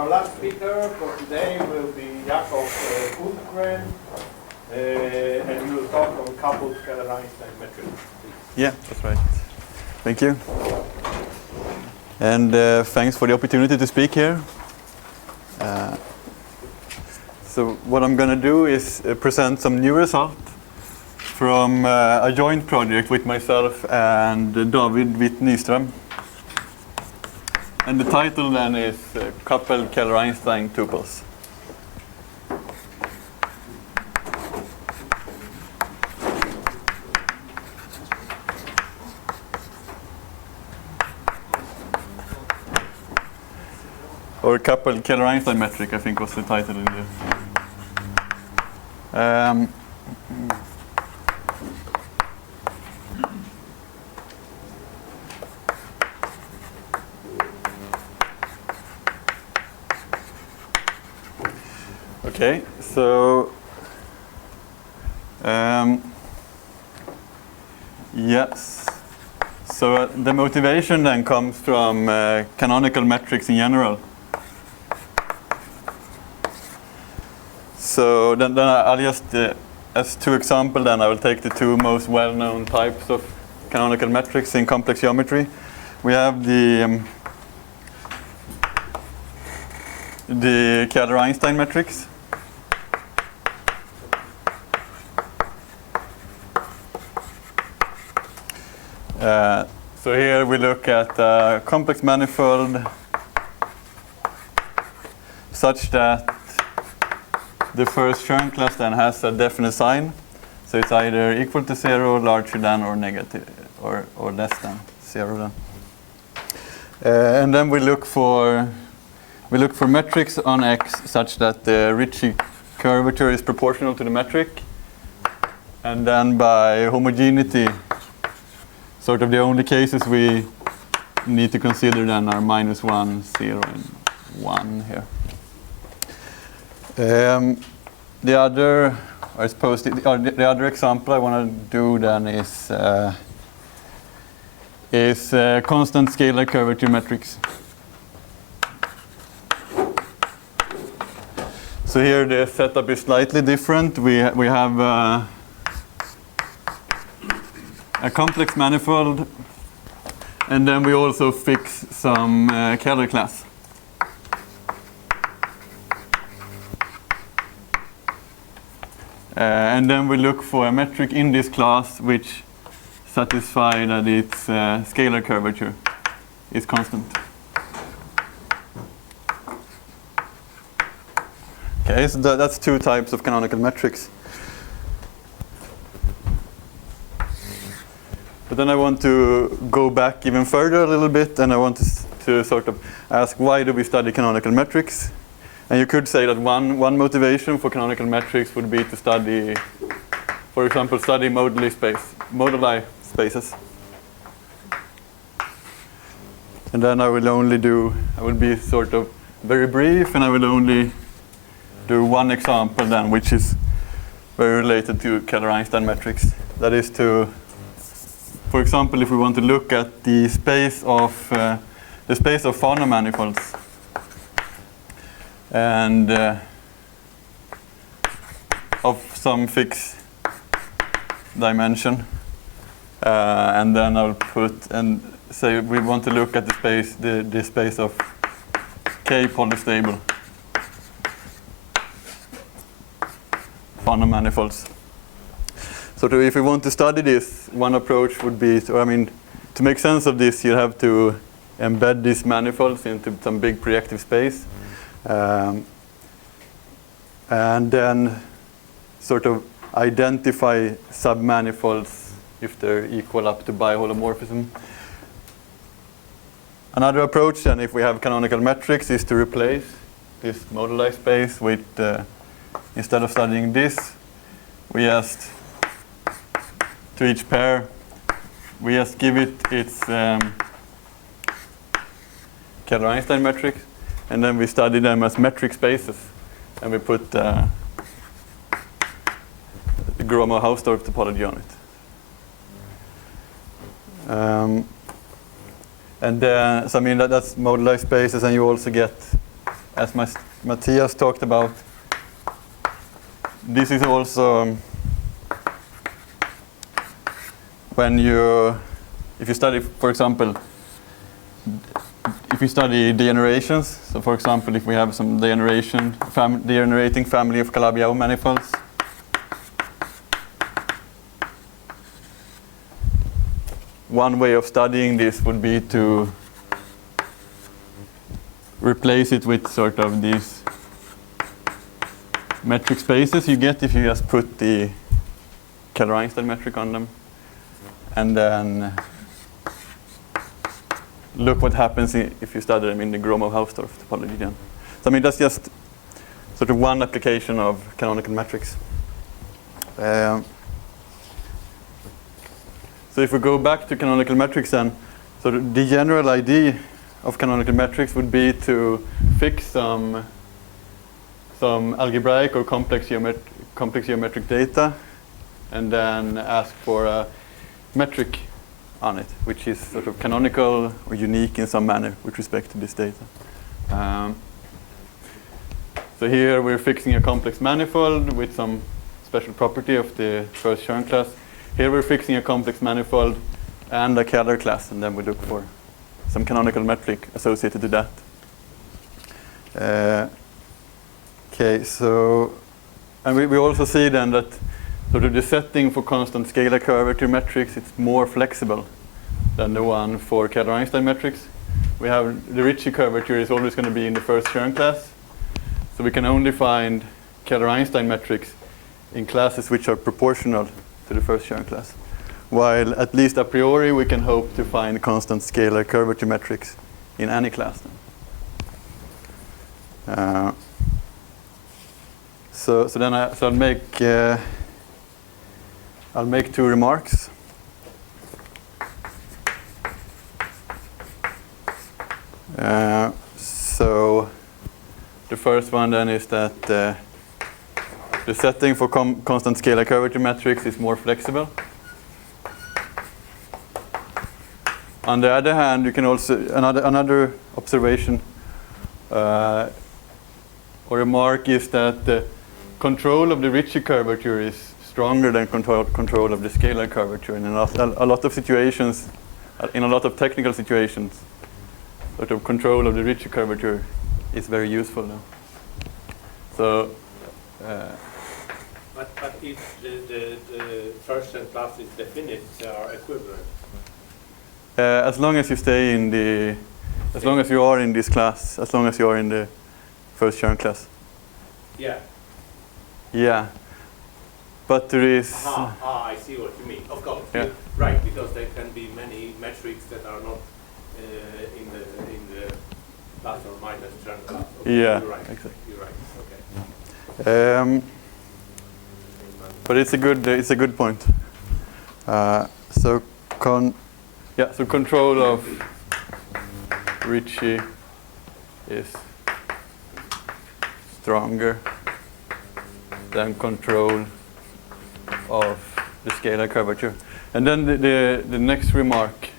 our last speaker for today will be Jakob Hultgren, and he will talk on coupled Kahler-Einstein metrics. Yeah, that's right. Thank you. And thanks for the opportunity to speak here. So what I'm going to do is present some new results from a joint project with myself and David Nyström. And the title then is Coupled Kahler-Einstein Tuples. Or coupled Kahler-Einstein metric, I think was the title in the Okay, so yes. So the motivation then comes from canonical metrics in general. So then I'll just, as two examples, then I will take the two most well-known types of canonical metrics in complex geometry. We have the Kahler-Einstein metrics. So here we look at a complex manifold such that the first Chern class then has a definite sign. So it's either equal to 0, larger than, or negative, or less than 0 then. And then we look for metrics on X such that the Ricci curvature is proportional to the metric. And then by homogeneity, sort of the only cases we need to consider then are -1, 0, and 1 here. The other, I suppose, the other example I want to do then is constant scalar curvature metrics. So here the setup is slightly different. We have a complex manifold, and then we also fix some Keller class. And then we look for a metric in this class which satisfies that its scalar curvature is constant. Okay, so that's two types of canonical metrics. But then I want to go back even further a little bit, and I want to sort of ask, why do we study canonical metrics? And you could say that one motivation for canonical metrics would be to study, for example, study moduli spaces. And then I will be sort of very brief, and I will only do one example then, which is very related to Kahler-Einstein metrics. That is to, for example, if we want to look at the space of Fano manifolds, and of some fixed dimension, and then I'll put and say we want to look at the space of K polystable Fano manifolds. So if we want to study this, one approach would be, to make sense of this, you have to embed these manifolds into some big projective space. And then sort of identify submanifolds if they're equal up to biholomorphism. Another approach, then, if we have canonical metrics, is to replace this moduli space with, instead of studying this, we just, to each pair, we just give it its Kahler-Einstein metric, and then we study them as metric spaces, and we put the Gromov-Hausdorff topology on it. And then, so that's moduli spaces, and you also get as Matthias talked about, this is also if you study, for example, if you study degenerations, so for example, if we have some degenerating family of Calabi-Yau manifolds, one way of studying this would be to replace it with sort of these metric spaces you get if you just put the Kahler-Einstein metric on them, and then look what happens if you study them in the Gromov-Hausdorff topology then. So I mean, that's just sort of one application of canonical metrics. So if we go back to canonical metrics then, so the general idea of canonical metrics would be to fix some algebraic or complex geometric data and then ask for a metric on it, which is sort of canonical or unique in some manner with respect to this data. So here we're fixing a complex manifold with some special property of the first Chern class. Here we're fixing a complex manifold and a Kähler class, and then we look for some canonical metric associated to that. Okay, so, and we also see then that sort of the setting for constant scalar curvature metrics, it's more flexible than the one for Kahler-Einstein metrics. We have the Ricci curvature is always going to be in the first Chern class, so we can only find Kahler-Einstein metrics in classes which are proportional to the first Chern class, while at least a priori we can hope to find constant scalar curvature metrics in any class. So I'll make two remarks. So the first one then is that the setting for constant scalar curvature metrics is more flexible. On the other hand, you can also another observation or remark is that the control of the Ricci curvature is stronger than control of the scalar curvature. And in a lot of situations, in a lot of technical situations, sort of control of the Ricci curvature is very useful now. So. But if the first and class is definite, they are equivalent. As long as you stay in the, as long as you are in this class, as long as you are in the first Chern class. Yeah. Yeah. But there is. I see what you mean. Of course. Yeah. Right, because there can be many metrics that are not in the plus or minus Chern class. Okay, Yeah. You're right. Exactly. You're right. Okay. But it's a good point. So control of Ricci is stronger than control of the scalar curvature. And then the next remark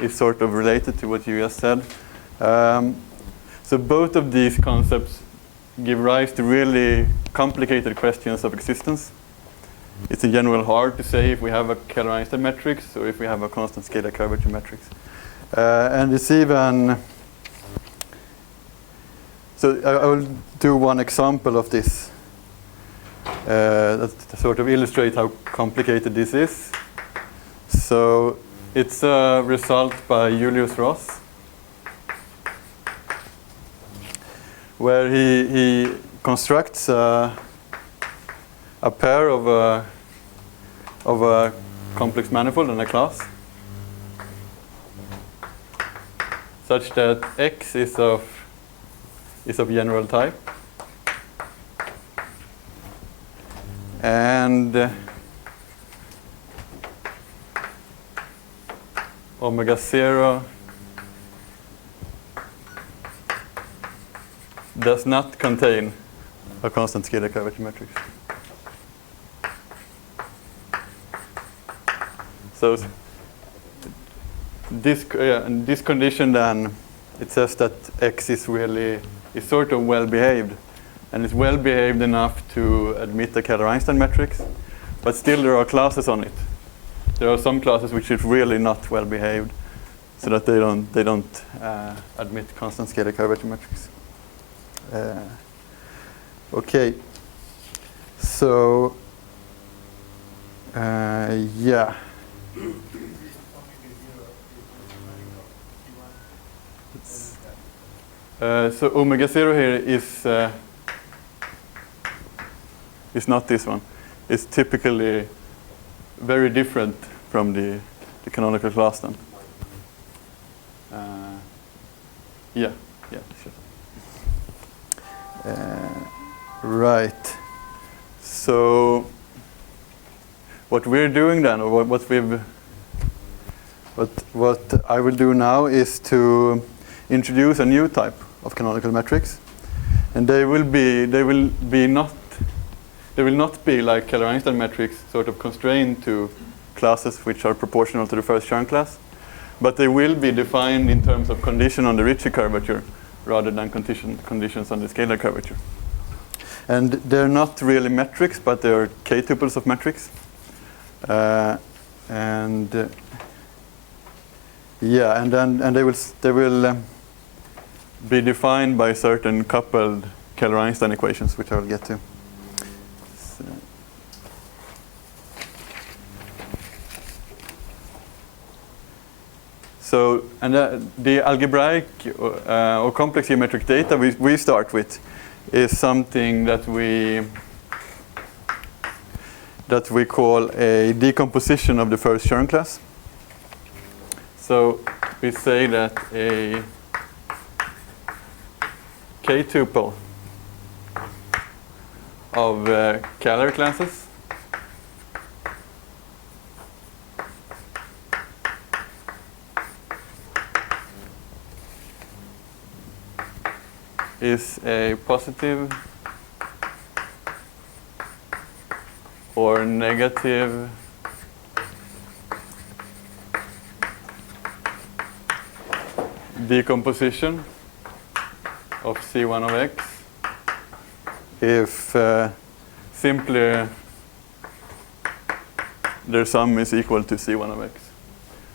is sort of related to what you just said. So both of these concepts give rise to really complicated questions of existence. It's in general hard to say if we have a Kahler-Einstein matrix or if we have a constant scalar curvature matrix. And it's even, so I will do one example of this that sort of illustrate how complicated this is. So it's a result by Julius Ross, where he constructs a pair of a complex manifold and a class, such that X is of general type, and omega 0 does not contain a constant scalar curvature matrix. So this condition then, it says that X is really is sort of well behaved, and it's well behaved enough to admit the Kahler-Einstein metrics, but still there are classes on it. There are some classes which is really not well behaved, so that they don't admit constant scalar curvature metrics. Okay, so yeah. So omega 0 here is not this one. It's typically very different from the canonical class then. Yeah, sure. Right. So what we're doing then, or what I will do now is to introduce a new type of canonical metrics, and they will not be like Kahler-Einstein metrics, sort of constrained to classes which are proportional to the first Chern class, but they will be defined in terms of condition on the Ricci curvature rather than conditions on the scalar curvature. And they're not really metrics, but they are k-tuples of metrics. And they will be defined by certain coupled Kahler-Einstein equations, which I will get to. So, and the algebraic or complex geometric data we start with is something that we call a decomposition of the first Chern class. So we say that a k-tuple of Kähler classes is a positive or negative decomposition of C1 of x if simply their sum is equal to C1 of x,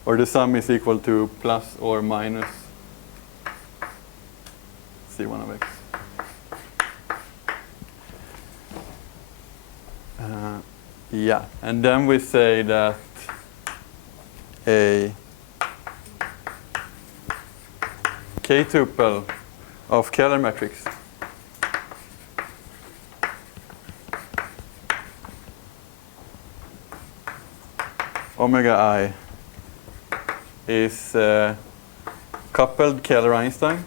or the sum is equal to plus or minus C1 of x. Yeah, and then we say that a k-tuple of Kähler metrics omega I is coupled Kahler-Einstein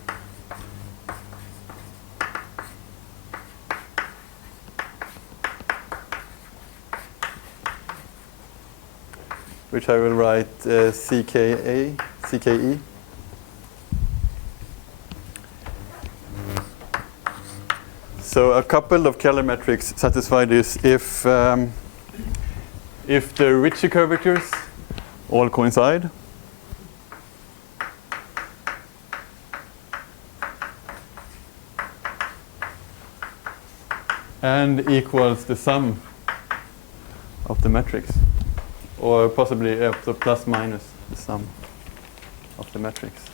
which I will write CKE. So a couple of Kähler metrics satisfy this if the Ricci curvatures all coincide, and equals the sum of the metrics, or possibly so plus minus the sum of the metrics.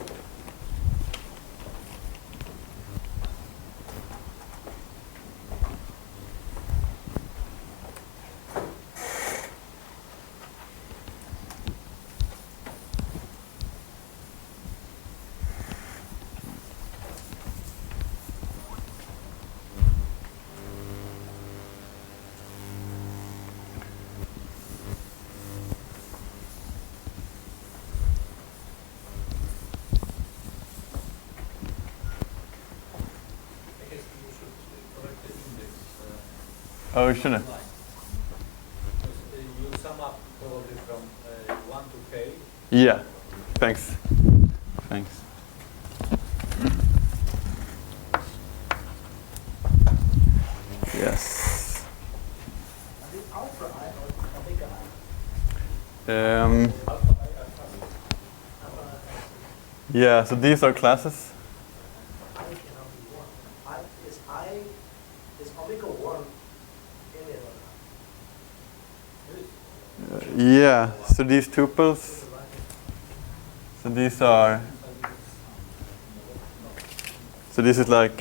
Oh, shouldn't it? You sum up probably from 1 to k. Yeah, thanks. Yes. Yeah, so these are classes. Is omega 1 alien or not? Yeah, so these tuples, so these are, so this is like,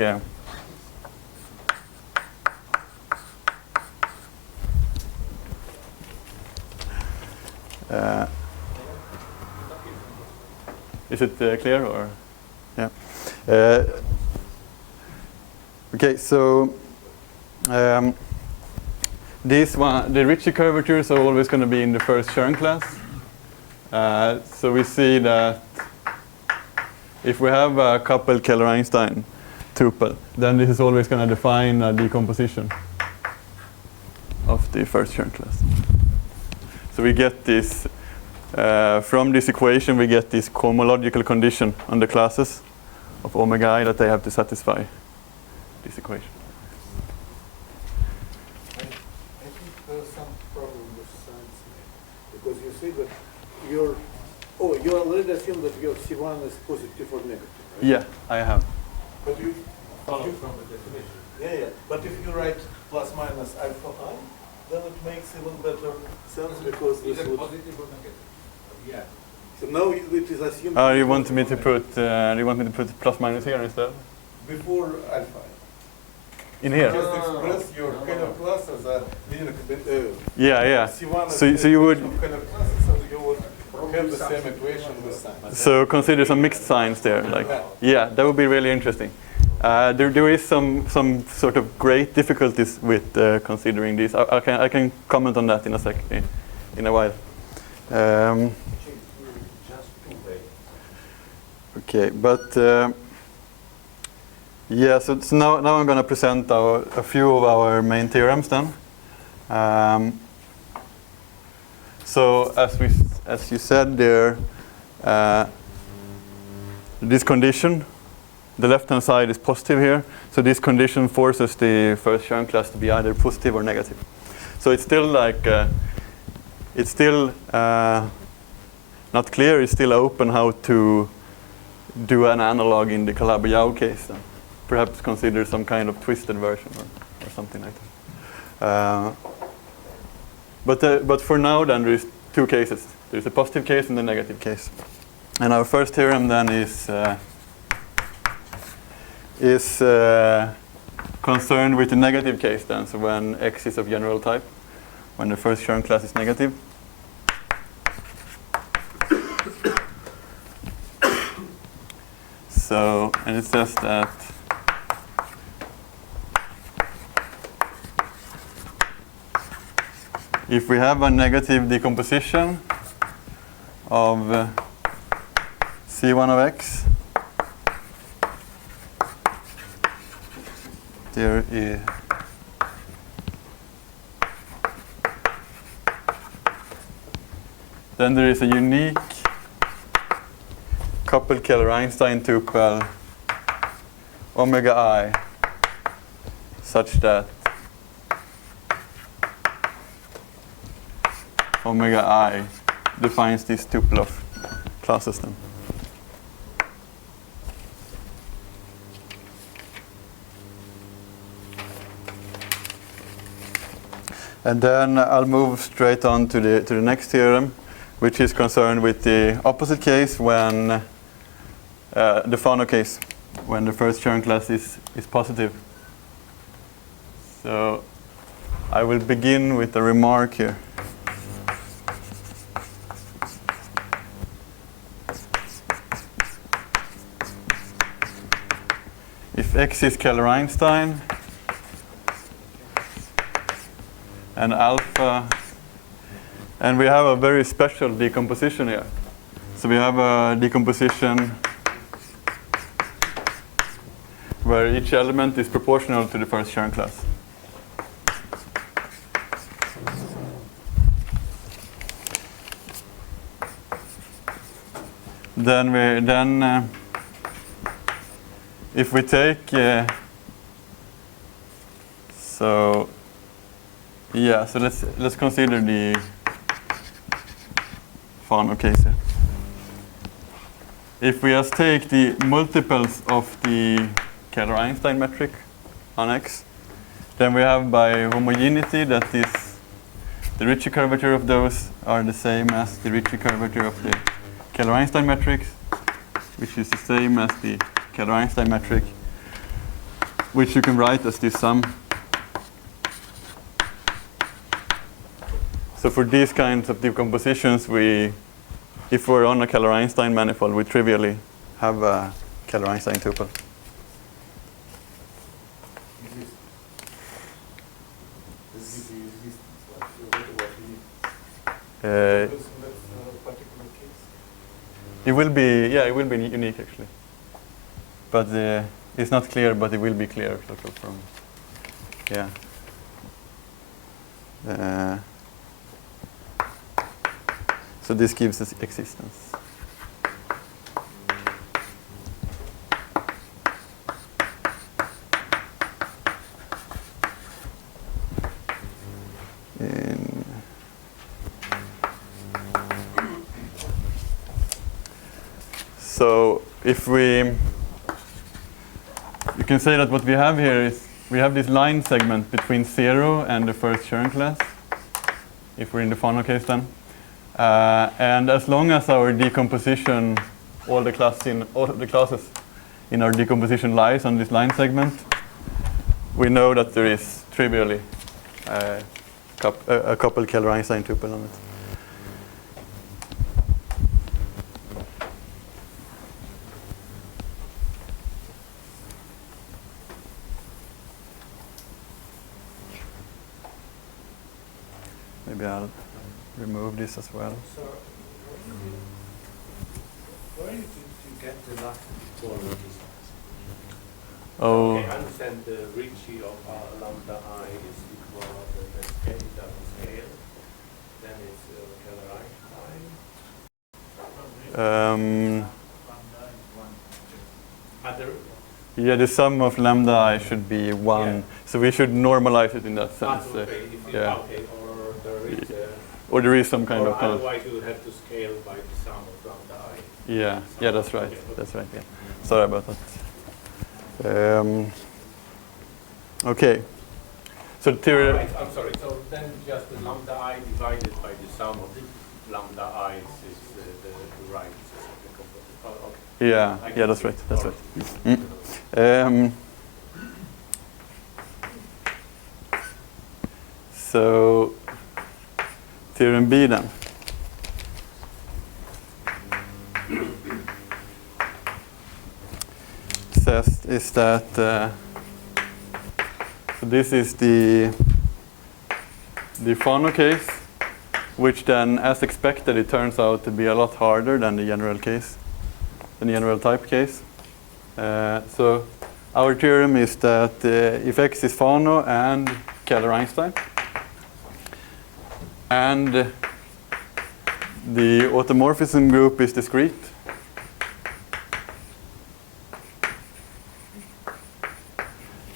is it clear or? Yeah. Okay, so this one, the Ricci curvatures are always going to be in the first Chern class. So we see that if we have a coupled Kahler-Einstein tuple, then this is always going to define a decomposition of the first Chern class. So we get this, from this equation, we get this cohomological condition on the classes of omega I that they have to satisfy this equation. I think there's some problem with science here, because you say that you already assume that your C1 is positive or negative, right? Yeah, I have. But you Follow from the definition. yeah. But if you write plus minus alpha I, then it makes a little better sense because this Either would. positive or negative. Yeah. So now it is assumed. Oh, you want me to put plus minus here instead? before alpha. In here? Just express your Keller class as a linear Yeah. C1 So you would. Keller classes, and you would have the same equation with sign. So consider some mixed signs there, like yeah, that would be really interesting. There is some sort of great difficulties with considering these. I can comment on that in a sec, in a while. Okay, but yeah. So now I'm going to present a few of our main theorems then. So as you said there, this condition, the left-hand side is positive here. So this condition forces the first Chern class to be either positive or negative. So it's still like, it's still not clear. It's still open how to do an analog in the Calabi-Yau case. Then. Perhaps consider some kind of twisted version or something like that. But for now, then there is two cases. There is a positive case and a negative case. And our first theorem then is concerned with the negative case then. So when X is of general type, when the first Chern class is negative. So, and it says that if we have a negative decomposition of C1 of X, there is then there is a unique coupled Kahler-Einstein tuple omega I such that omega I defines this tuple of classes then. And then I'll move straight on to the next theorem, which is concerned with the opposite case when the Fano case, when the first Chern class is positive. So I will begin with a remark here. If X is Kahler-Einstein and alpha, and we have a very special decomposition here. So we have a decomposition where each element is proportional to the first Chern class. Then if we take so let's consider the Fano case here. If we just take the multiples of the Kahler-Einstein metric on X, Then we have by homogeneity, that is the Ricci curvature of those are the same as the Ricci curvature of the Kahler-Einstein metrics, which is the same as the Kahler-Einstein metric, which you can write as this sum. So for these kinds of decompositions, if we're on a Kahler-Einstein manifold, we trivially have a Kahler-Einstein tuple. It will be, yeah, it will be unique actually. But it's not clear, but it will be clear sort of from, yeah. So this gives us existence. So if you can say that what we have here is, we have this line segment between 0 and the first Chern class, if we're in the Fano case then. And as long as our decomposition, all the classes in our decomposition lies on this line segment, we know that there is trivially a couple Kahler-Einstein tuple on it. Maybe I'll remove this as well. So, where did you get the last equality? Oh, Okay, I understand the Ricci of lambda I is equal to the scale double scale. Then it's Kahler-Einstein. Other. yeah, the sum of lambda I should be 1. Yeah. So we should normalize it in that sense. Okay, if you, yeah. okay, or there is Or there is some kind or of constant. otherwise you would have to scale by the sum of lambda I. Yeah, yeah, that's right. Okay. That's right. Yeah. Sorry about that. Okay. So the theory. Right, I'm sorry. So then just the lambda I divided by the sum of the lambda i's is the right. Oh, okay. Yeah, yeah, that's right. That's right. So theorem B then. Says is that so this is the Fano case, which then, as expected, it turns out to be a lot harder than the general case, than the general type case. So our theorem is that if X is Fano and Kahler-Einstein, and the automorphism group is discrete,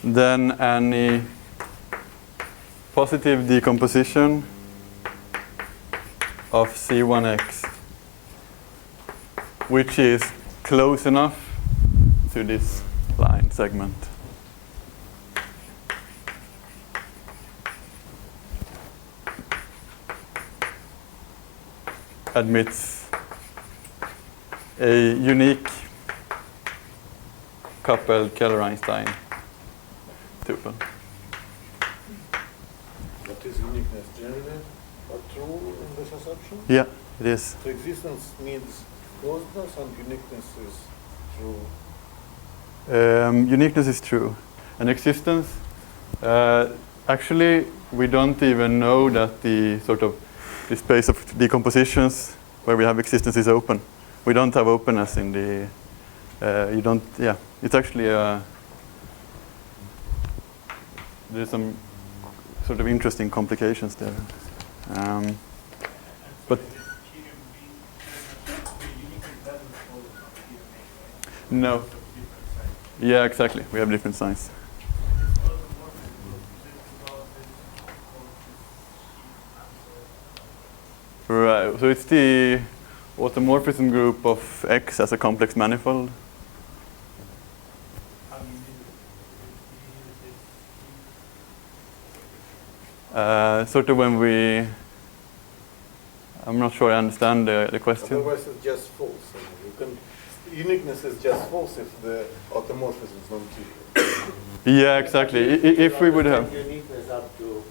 then any positive decomposition of C1x, which is close enough to this line segment, admits a unique coupled Kahler-Einstein tuple. What is uniqueness generally are true in this assumption? Yeah, it is. So existence means closeness and uniqueness is true. Uniqueness is true. And existence, actually, we don't even know that the space of decompositions where we have existence is open. We don't have openness in the, it's actually there's some sort of interesting complications there. But no. Yeah, exactly. We have different signs. Right. So it's the automorphism group of X as a complex manifold. Sort of when we, I'm not sure I understand the question. Otherwise, it's just false. I mean, you can, uniqueness is just false if the automorphism is non-trivial. Yeah, exactly. If we would have. Uniqueness up to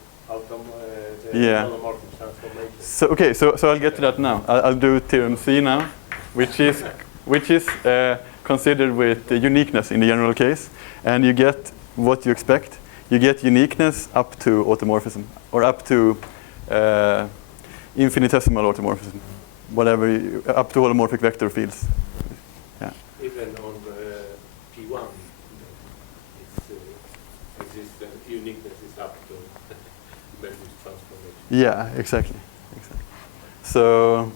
Yeah. holomorphic transformation. So okay, so I'll get to that now. I'll do theorem C now, which is considered with the uniqueness in the general case, and you get what you expect. You get uniqueness up to automorphism, or up to infinitesimal automorphism, whatever, up to holomorphic vector fields. Yeah. Even on P1, uniqueness is up to matrix transformation. Yeah, exactly. So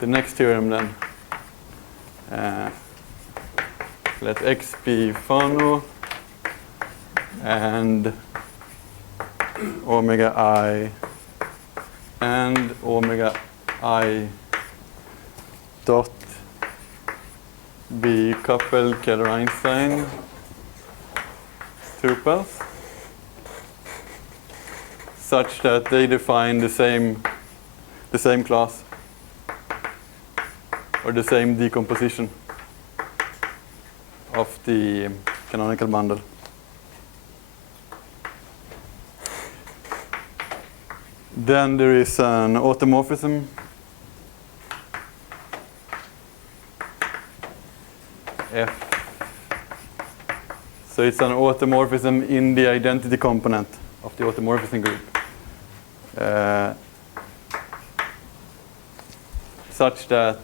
the next theorem then. Let X be Fano and omega I and omega I dot be coupled Kahler-Einstein tuples such that they define the same class or the same decomposition of the canonical bundle. Then there is an automorphism F. So it's an automorphism in the identity component of the automorphism group. Such that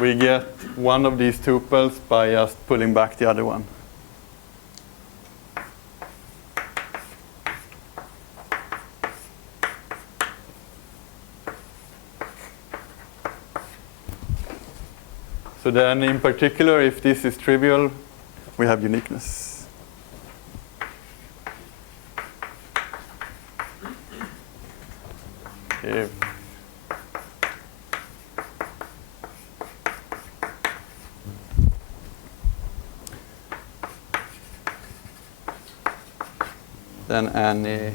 we get one of these tuples by just pulling back the other one. So then in particular, if this is trivial, we have uniqueness. If then any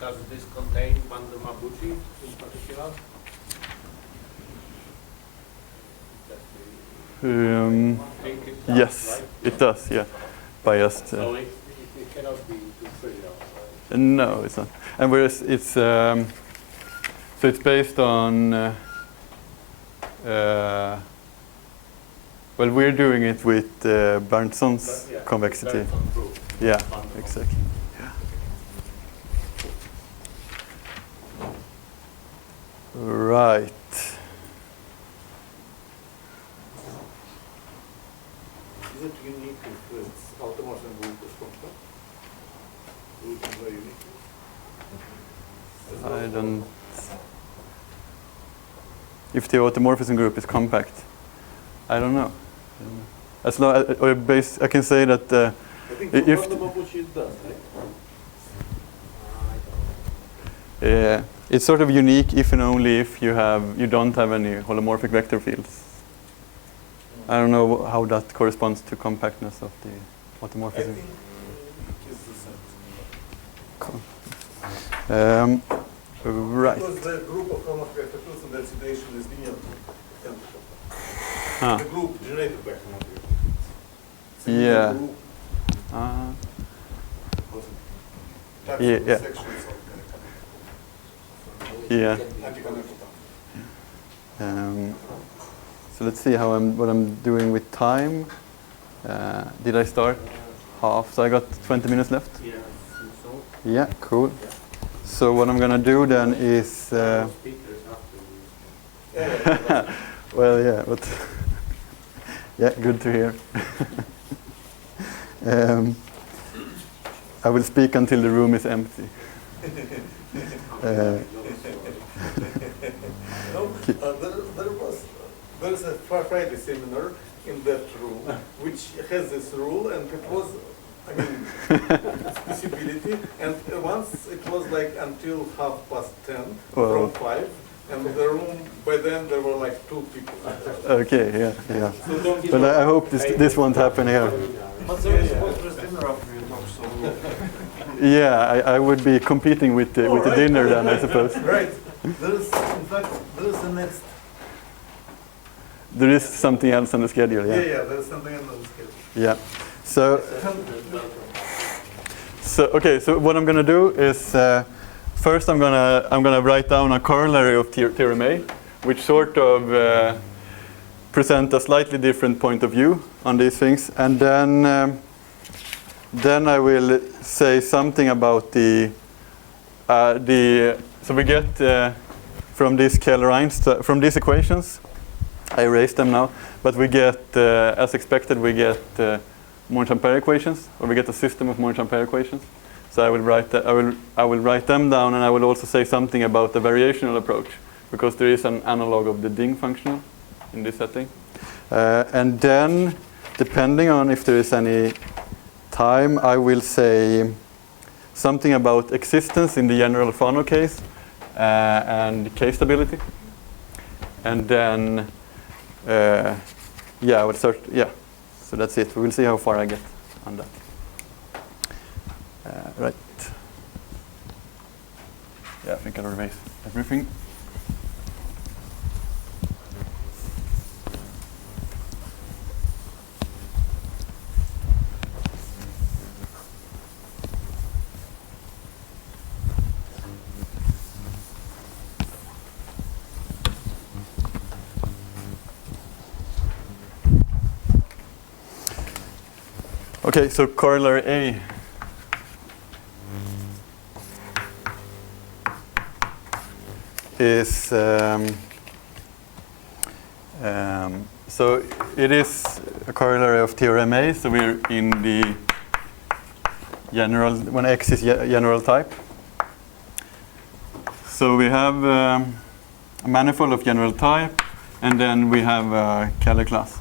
Does this contain Bandamabuchi in particular? Think it does, yes, right? it does, yeah. By just So it cannot be too trivial. Right? no, it's not. And whereas it's so it's based on well, we're doing it with Bernson's But, yeah, convexity. Berndson proof. Yeah, Bandamabuchi. exactly. Right. Is it unique if its automorphism group is compact? Which is very unique. I don't. If the automorphism group is compact, I don't know. As long I can say that I think if for Bandamabuchi it does, right? it's sort of unique if and only if you don't have any holomorphic vector fields. I don't know how that corresponds to compactness of the I automorphism. think it's the same. Right. Because the group of homomorphic vector fields in that situation is linear to Ah. the group generated by homomorphic vector fields. Yeah. Group because types Yeah, of yeah. sections of Yeah. anti-canonical So let's see what I'm doing with time. Did I start half? So I got 20 minutes left? Yeah, I think so. Yeah, cool. So what I'm gonna do then is, Speakers after we well, yeah, but yeah, good to hear. I will speak until the room is empty. There's a Friday seminar in that room, which has this rule, and it was, I mean, possibility, and once it was like until 10:30 Wow. from 5, and the room, by then there were like 2 people. Okay, yeah, yeah. So don't give But up. I hope this won't happen here. But there is sponsor's dinner after you talk, so Yeah, I would be competing with the Right. dinner then, I suppose. Right. There is, in fact, there is the next. There is something else on the schedule, Yeah, yeah. there is something on the schedule. Yeah. So okay. So what I'm gonna do is first I'm gonna write down a corollary of theorem A, which sort of present a slightly different point of view on these things, and then I will say something about the so we get from this Kahler-Einstein, from these equations. I erased them now, but we get, as expected, we get Monge-Ampere equations, or we get a system of Monge-Ampere equations. So I will write them down, and I will also say something about the variational approach, because there is an analog of the Ding functional in this setting. And then, depending on if there is any time, I will say something about existence in the general Fano case and case stability, and then. Yeah, I would start. Yeah, so that's it. We will see how far I get on that. Right. Yeah, I think I'll erase everything. Okay, so corollary A is so it is a corollary of theorem A. So we're in the general when X is general type. So we have a manifold of general type, and then we have a Kähler class.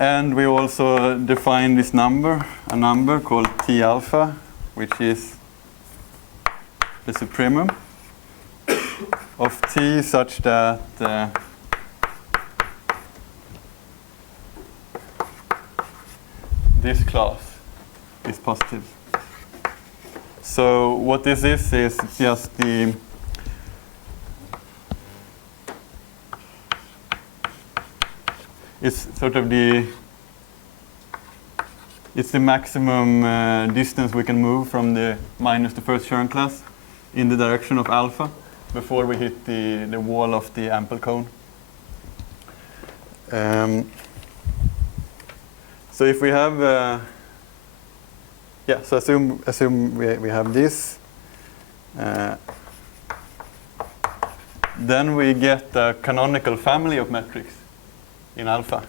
And we also define this number, a number called T alpha, which is the supremum of T such that this class is positive. So what this is just the it's sort of it's the maximum distance we can move from the minus the first Chern class in the direction of alpha before we hit the wall of the ample cone. So if we have yeah, so assume we have this, then we get a canonical family of metrics in alpha.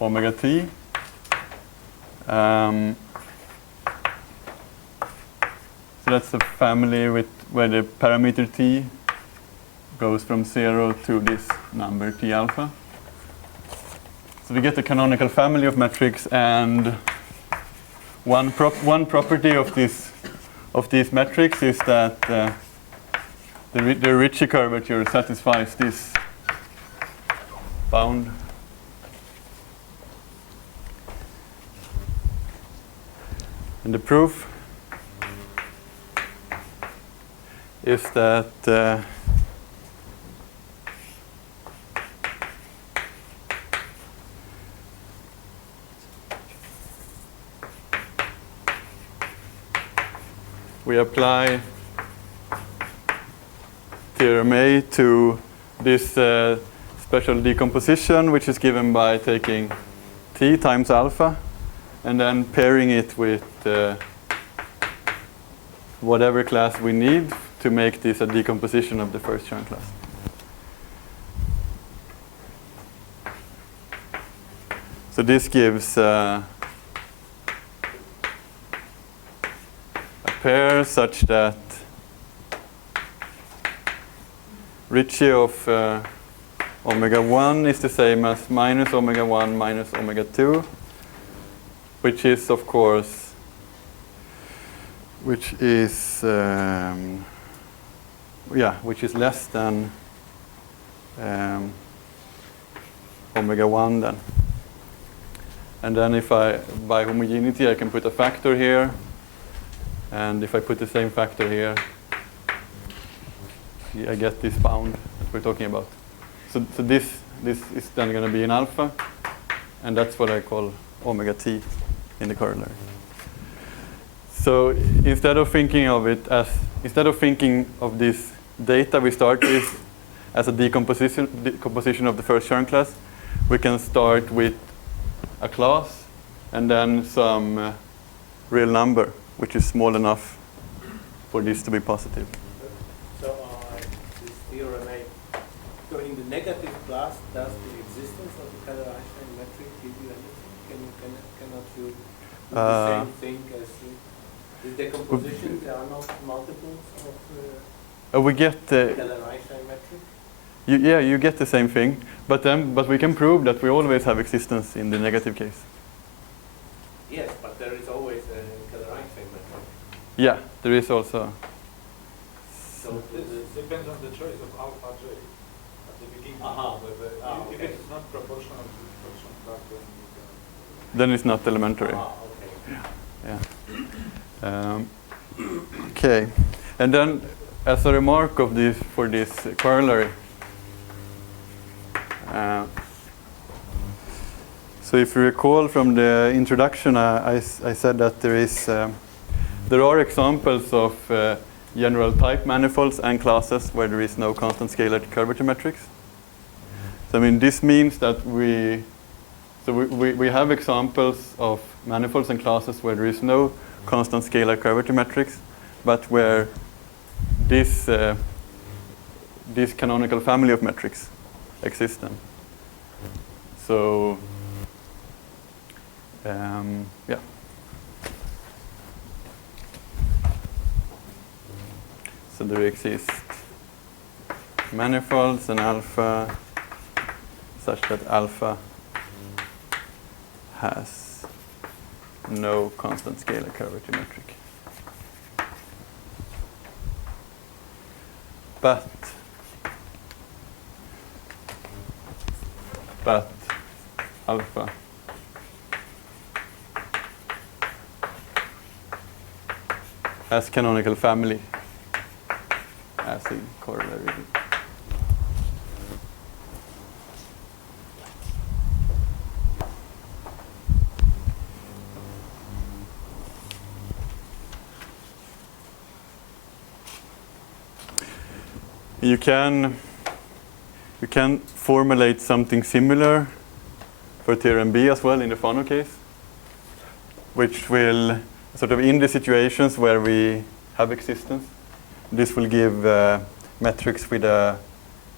Omega t. So that's a family where the parameter t goes from 0 to this number t alpha. So we get the canonical family of metrics, and one property of these metrics is that the Ricci curvature satisfies this bound. And the proof is that we apply theorem A to this special decomposition, which is given by taking t times alpha and then pairing it with whatever class we need to make this a decomposition of the first Chern class. So this gives a pair such that Ricci of omega 1 is the same as minus omega 1 minus omega 2, which is, of course, which is less than omega 1 then. And then if by homogeneity, I can put a factor here. And if I put the same factor here, I get this bound that we're talking about. So this is then going to be an alpha. And that's what I call omega t in the corollary. So instead of thinking of this data we start with as a decomposition of the first Chern class, we can start with a class and then some real number, which is small enough for this to be positive. So this theorem A, so in the negative class, does the existence of the Kahler-Einstein metric give you anything? Cannot you do the same thing as the decomposition? There are not multiples of We get the Kahler-Einstein metric? you get the same thing, but we can prove that we always have existence in the negative case. Yes, but there is always a Kahler-Einstein metric. Yeah, there is also. So This depends on the choice of alpha j at the beginning. Aha. If Okay. it is not proportional to the function class, then you can. Then it's not elementary. okay. Yeah. Okay, and then as a remark of this for this corollary. So if you recall from the introduction, I said that there are examples of general type manifolds and classes where there is no constant scalar curvature metrics. So I mean, this means that we have examples of manifolds and classes where there is no constant scalar curvature metrics, but where this canonical family of metrics exists then. So yeah. So there exist manifolds and alpha such that alpha has no constant scalar curvature metric. But alpha has canonical family as in corollary. You can formulate something similar for theorem B as well in the Fano case, which will sort of in the situations where we have existence, this will give metrics with a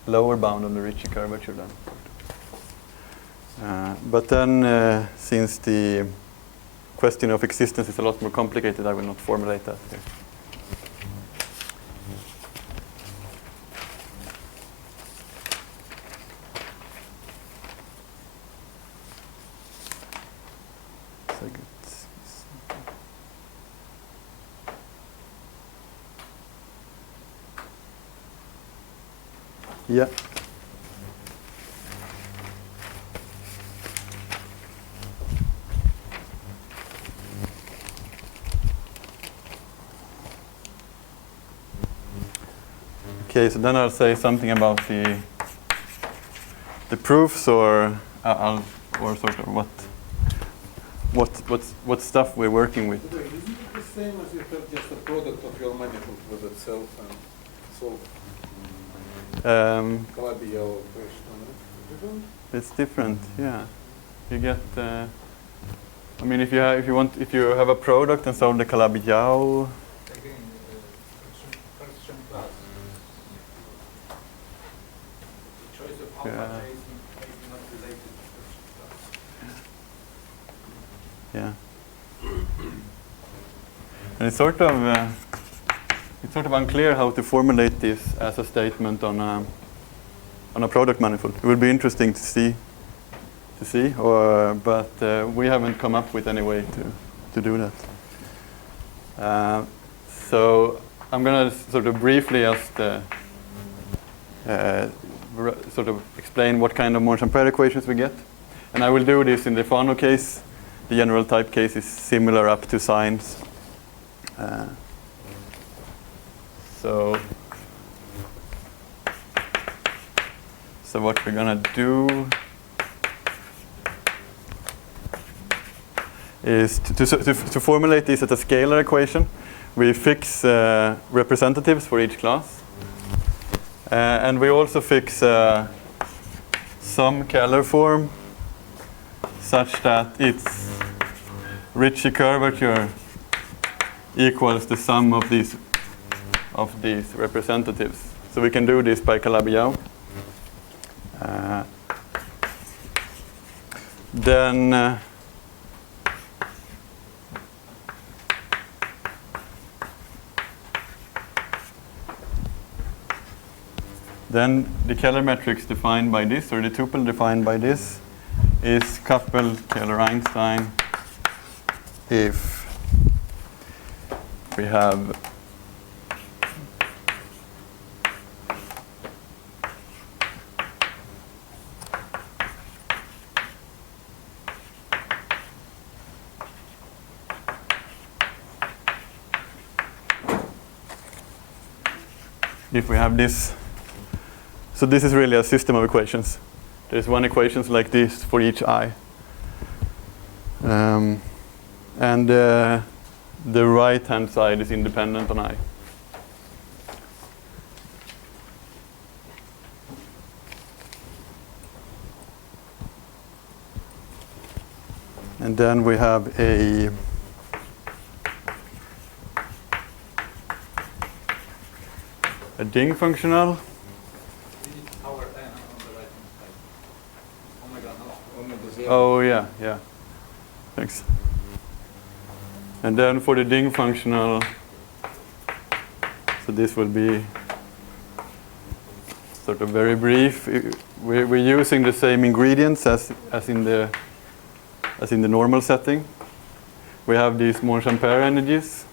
lower bound on the Ricci curvature then. But then since the question of existence is a lot more complicated, I will not formulate that here. Yeah. Okay, so then I'll say something about the proofs, or sort of what stuff we're working with. Isn't it the same as you have just a product of your manifold with itself and solve Calabi-Yau question, different? It's different, yeah. You get, I mean, if you have a product and solve the Calabi-Yau, Again, first term class. The choice of alpha Yeah. J is maybe not related to first term class. yeah. And it's sort of unclear how to formulate this as a statement on a product manifold. It would be interesting to see, but we haven't come up with any way to do that. So I'm going to sort of briefly just sort of explain what kind of Monge-Ampere equations we get, and I will do this in the Fano case. The general type case is similar up to sines. So what we're gonna do is to formulate this as a scalar equation. We fix representatives for each class, and we also fix some Keller form such that its Ricci curvature equals the sum of these representatives. So we can do this by Calabi-Yau. Then the Keller metrics defined by this, or the tuple defined by this, is coupled Kahler-Einstein if we have this. So this is really a system of equations. There's one equations like this for each I. And the right-hand side is independent on I. And then we have a Ding functional. Power n on the right hand side. Omega no. Omega 0. Oh yeah. Thanks. And then for the Ding functional, so this will be sort of very brief. We're using the same ingredients as in the normal setting. We have these Monge-Ampere energies.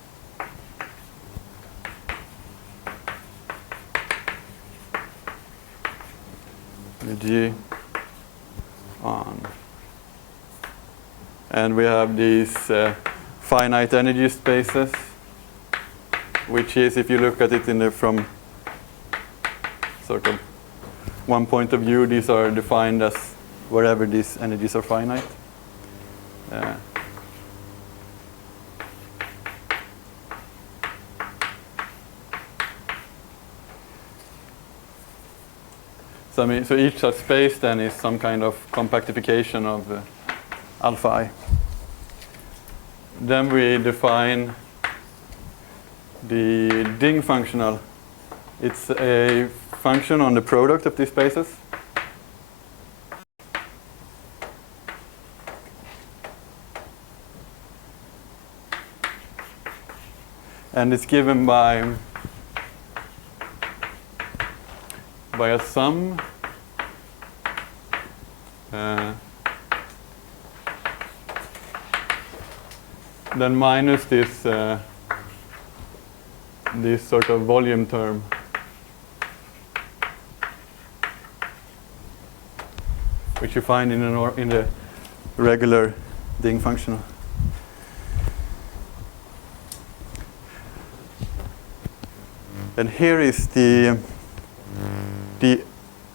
Energy on. And we have these finite energy spaces, which is, if you look at it from sort of one point of view, these are defined as wherever these energies are finite. So each such space then is some kind of compactification of alpha I. Then we define the Ding functional. It's a function on the product of these spaces. And it's given by a sum then minus this sort of volume term, which you find in the regular Ding functional. And here is the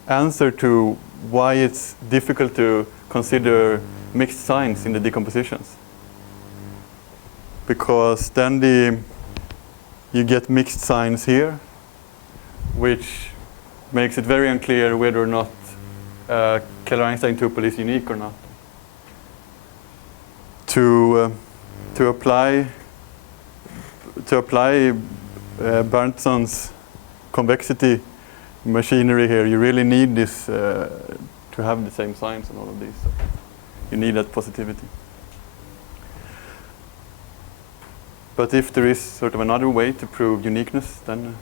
answer to why it's difficult to consider mixed signs in the decompositions. Because then you get mixed signs here, which makes it very unclear whether or not Kahler-Einstein tuple is unique or not. To apply Bernson's convexity machinery here, you really need this to have the same signs and all of these. So you need that positivity. But if there is sort of another way to prove uniqueness, then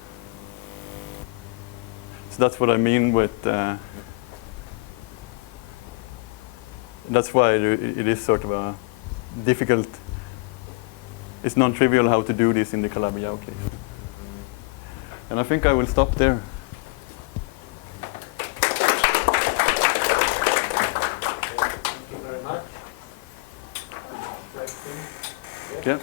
so that's what I mean with. That's why it is sort of a difficult. It's non-trivial how to do this in the Calabi-Yau case. And I think I will stop there. Thank you very much. Yeah.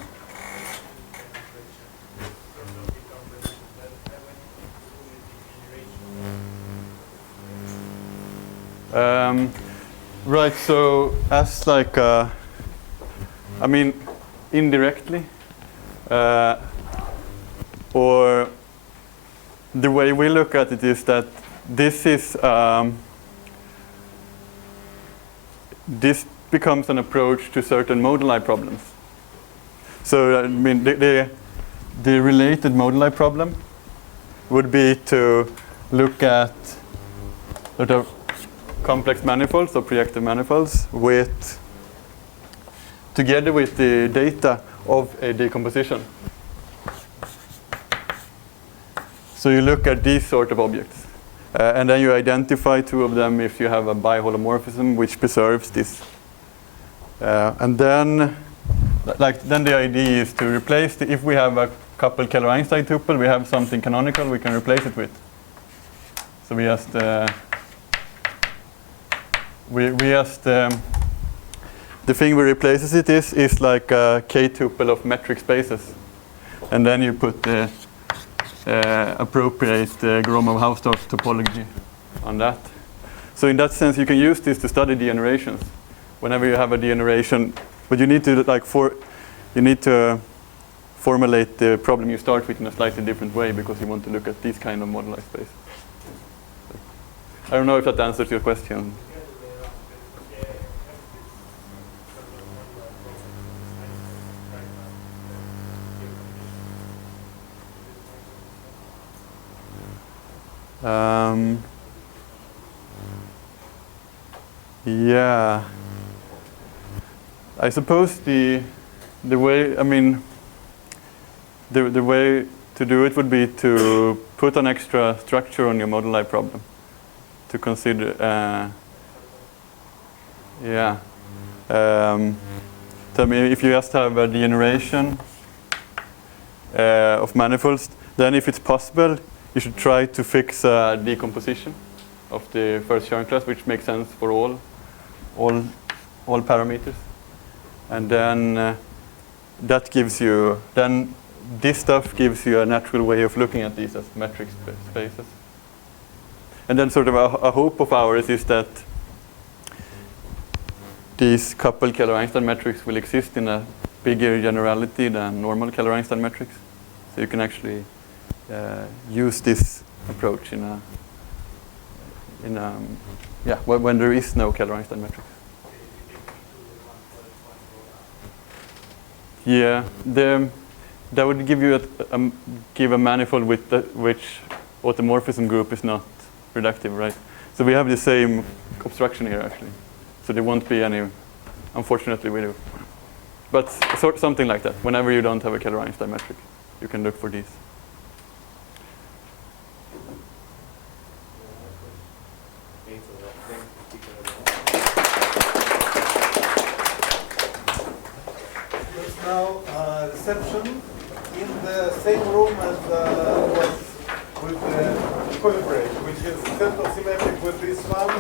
Right, so as like, I mean, indirectly, or the way we look at it is that this is, this becomes an approach to certain moduli problems. So, I mean, the related moduli problem would be to look at sort of complex manifolds or projective manifolds together with the data of a decomposition. So you look at these sort of objects, and then you identify two of them if you have a biholomorphism which preserves this. And then, then the idea is to replace if we have a coupled Kahler-Einstein tuple, we have something canonical we can replace it with. So we just the thing we replaces it is like a K-tuple of metric spaces. And then you put the appropriate Gromov-Hausdorff topology on that. So in that sense, you can use this to study degenerations. Whenever you have a degeneration, but you need to formulate the problem you start with in a slightly different way because you want to look at these kind of moduli spaces. I don't know if that answers your question. Yeah, I suppose the way, I mean, the way to do it would be to put an extra structure on your moduli problem to consider. Yeah. So I mean, if you just have a degeneration of manifolds, then if it's possible, you should try to fix a decomposition of the first Chern class, which makes sense for all parameters. And then that gives you, then this stuff gives you a natural way of looking at these as metric spaces. And then sort of a hope of ours is that these coupled Kahler-Einstein metrics will exist in a bigger generality than normal Kahler-Einstein metrics. So you can actually use this approach when there is no Kahler-Einstein metrics. Yeah, that would give you give a manifold with which automorphism group is not reductive, right? So we have the same obstruction here actually. So there won't be any. Unfortunately, we do. But something like that. Whenever you don't have a Kahler-Einstein metric, you can look for these. Now reception in the same room as was with the Curvature, which is central symmetric with this one.